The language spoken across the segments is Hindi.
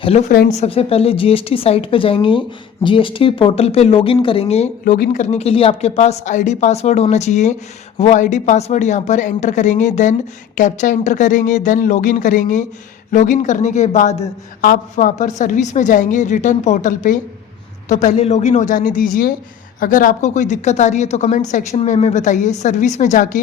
हेलो फ्रेंड्स, सबसे पहले जीएसटी साइट पे जाएंगे। जीएसटी पोर्टल पे लॉगिन करेंगे। लॉगिन करने के लिए आपके पास आईडी पासवर्ड होना चाहिए। वो आईडी पासवर्ड यहाँ पर एंटर करेंगे, देन कैप्चा एंटर करेंगे, देन लॉगिन करेंगे। लॉगिन करने के बाद आप वहाँ पर सर्विस में जाएंगे, रिटर्न पोर्टल पे। तो पहले लॉगिन हो जाने दीजिए। अगर आपको कोई दिक्कत आ रही है तो कमेंट सेक्शन में हमें बताइए। सर्विस में जाके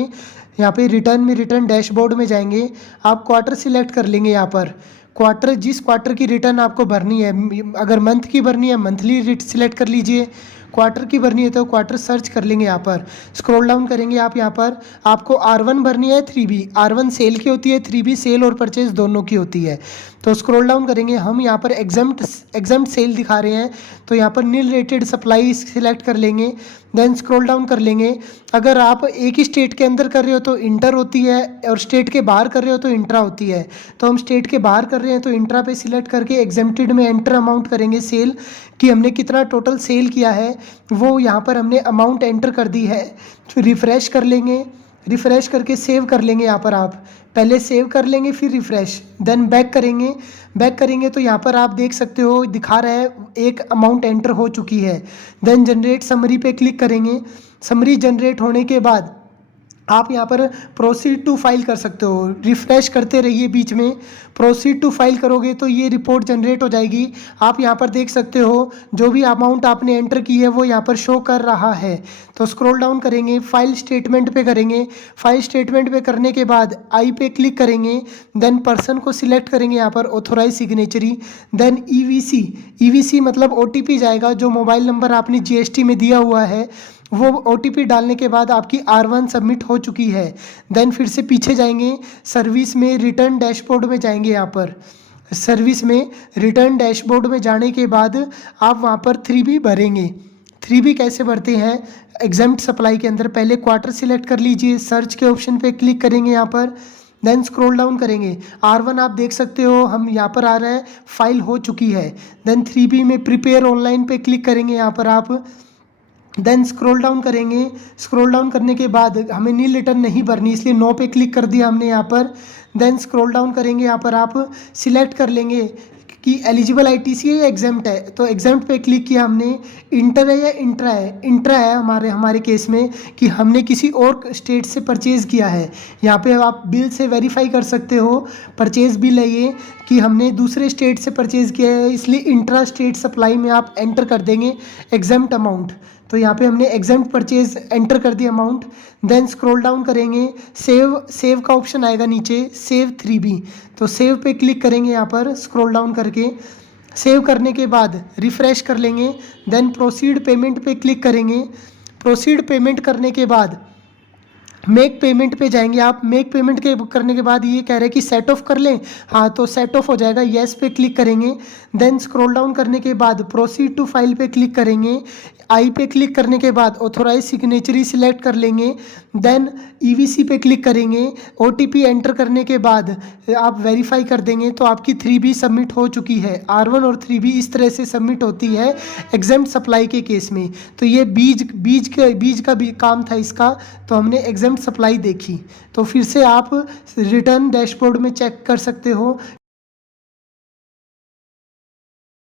यहाँ पे रिटर्न डैशबोर्ड में जाएंगे। आप क्वार्टर सिलेक्ट कर लेंगे। यहाँ पर क्वार्टर, जिस क्वार्टर की रिटर्न आपको भरनी है, अगर मंथ की भरनी है मंथली रिट सिलेक्ट कर लीजिए। क्वार्टर की भरनी है तो क्वार्टर सर्च कर लेंगे। यहाँ पर स्क्रॉल डाउन करेंगे आप। यहाँ पर आपको R1 भरनी है, 3B। R1 सेल की होती है, 3B सेल और परचेज दोनों की होती है। तो स्क्रॉल डाउन करेंगे। हम यहाँ पर एग्जाम्प्ट सेल दिखा रहे हैं, तो यहाँ पर नील रेटेड सप्लाई सिलेक्ट कर लेंगे। देन स्क्रॉल डाउन कर लेंगे। अगर आप एक ही स्टेट के अंदर कर रहे हो तो इंटर होती है, और स्टेट के बाहर कर रहे हो तो इंट्रा होती है। तो हम स्टेट के बाहर कर रहे हैं तो इंट्रा पे सिलेक्ट करके एग्जेम्प्टेड में एंटर अमाउंट करेंगे। सेल कि हमने कितना टोटल सेल किया है, वो यहाँ पर हमने अमाउंट एंटर कर दी है। फिर रिफ़्रेश कर लेंगे। रिफ़्रेश करके सेव कर लेंगे। यहाँ पर आप पहले सेव कर लेंगे, फिर रिफ़्रेश, देन बैक करेंगे। बैक करेंगे तो यहाँ पर आप देख सकते हो दिखा रहा है एक अमाउंट एंटर हो चुकी है। देन जनरेट समरी पे क्लिक करेंगे। समरी जनरेट होने के बाद आप यहाँ पर प्रोसीड टू फाइल कर सकते हो। रिफ़्रेश करते रहिए बीच में। प्रोसीड टू फाइल करोगे तो ये रिपोर्ट जनरेट हो जाएगी। आप यहाँ पर देख सकते हो जो भी अमाउंट आपने एंटर की है वो यहाँ पर शो कर रहा है। तो स्क्रॉल डाउन करेंगे, फाइल स्टेटमेंट पे करेंगे। फाइल स्टेटमेंट पे करने के बाद आई पे क्लिक करेंगे। देन पर्सन को सिलेक्ट करेंगे यहाँ पर, ऑथोराइज सिग्नेचरी। देन ईवीसी मतलब ओटीपी जाएगा, जो मोबाइल नंबर आपने जीएसटी में दिया हुआ है वो ओटीपी डालने के बाद आपकी R1 सबमिट हो चुकी है। देन फिर से पीछे जाएंगे, सर्विस में रिटर्न डैशबोर्ड में जाएंगे। यहाँ पर सर्विस में रिटर्न डैशबोर्ड में जाने के बाद आप वहाँ पर 3B भरेंगे। 3B कैसे भरते हैं? एग्जाम्प्ट सप्लाई के अंदर पहले क्वार्टर सिलेक्ट कर लीजिए, सर्च के ऑप्शन पे क्लिक करेंगे यहाँ पर, देन स्क्रॉल डाउन करेंगे। R1 आप देख सकते हो हम यहाँ पर आ रहा है, फाइल हो चुकी है। देन 3B में प्रिपेयर ऑनलाइन पे क्लिक करेंगे यहाँ पर आप। देन स्क्रॉल डाउन करेंगे। स्क्रॉल डाउन करने के बाद हमें नील रिटर्न नहीं भरनी, इसलिए नो पे क्लिक कर दिया हमने यहाँ पर। देन स्क्रॉल डाउन करेंगे। यहाँ पर आप सिलेक्ट कर लेंगे कि एलिजिबल आईटीसी है या एग्जाम्प्ट है। तो एग्जाम्प्ट पे क्लिक किया हमने। इंटर है या इंट्रा है? इंट्रा है हमारे केस में, कि हमने किसी और स्टेट से परचेज़ किया है। यहाँ पे आप बिल से वेरीफाई कर सकते हो, परचेज़ बिल है ये, कि हमने दूसरे स्टेट से परचेज़ किया है, इसलिए इंट्रा स्टेट सप्लाई में आप एंटर कर देंगे एग्जाम्प्ट अमाउंट। तो यहाँ पे हमने एग्जाम्प्ट परचेज एंटर कर दिया अमाउंट। देन स्क्रॉल डाउन करेंगे, सेव का ऑप्शन आएगा नीचे, सेव 3B। तो सेव पे क्लिक करेंगे यहाँ पर स्क्रॉल डाउन करके। सेव करने के बाद रिफ़्रेश कर लेंगे। देन प्रोसीड पेमेंट पे क्लिक करेंगे। प्रोसीड पेमेंट करने के बाद मेक पेमेंट पे जाएंगे आप। मेक पेमेंट के करने के बाद ये कह रहे हैं कि सेट ऑफ कर लें। हाँ, तो सेट ऑफ हो जाएगा, येस पे क्लिक करेंगे। देन स्क्रॉल डाउन करने के बाद प्रोसीड टू फाइल पे क्लिक करेंगे। आई पे क्लिक करने के बाद ऑथोराइज सिग्नेचरी सिलेक्ट कर लेंगे। देन ईवीसी पे क्लिक करेंगे। ओटीपी एंटर करने के बाद आप वेरीफाई कर देंगे तो आपकी 3B सबमिट हो चुकी है। R1 और 3B इस तरह से सबमिट होती है एग्जाम्प्ट सप्लाई के केस में। तो ये बीज का भी काम था इसका, तो हमने एग्जाम्प्ट सप्लाई देखी। तो फिर से आप रिटर्न डैशबोर्ड में चेक कर सकते हो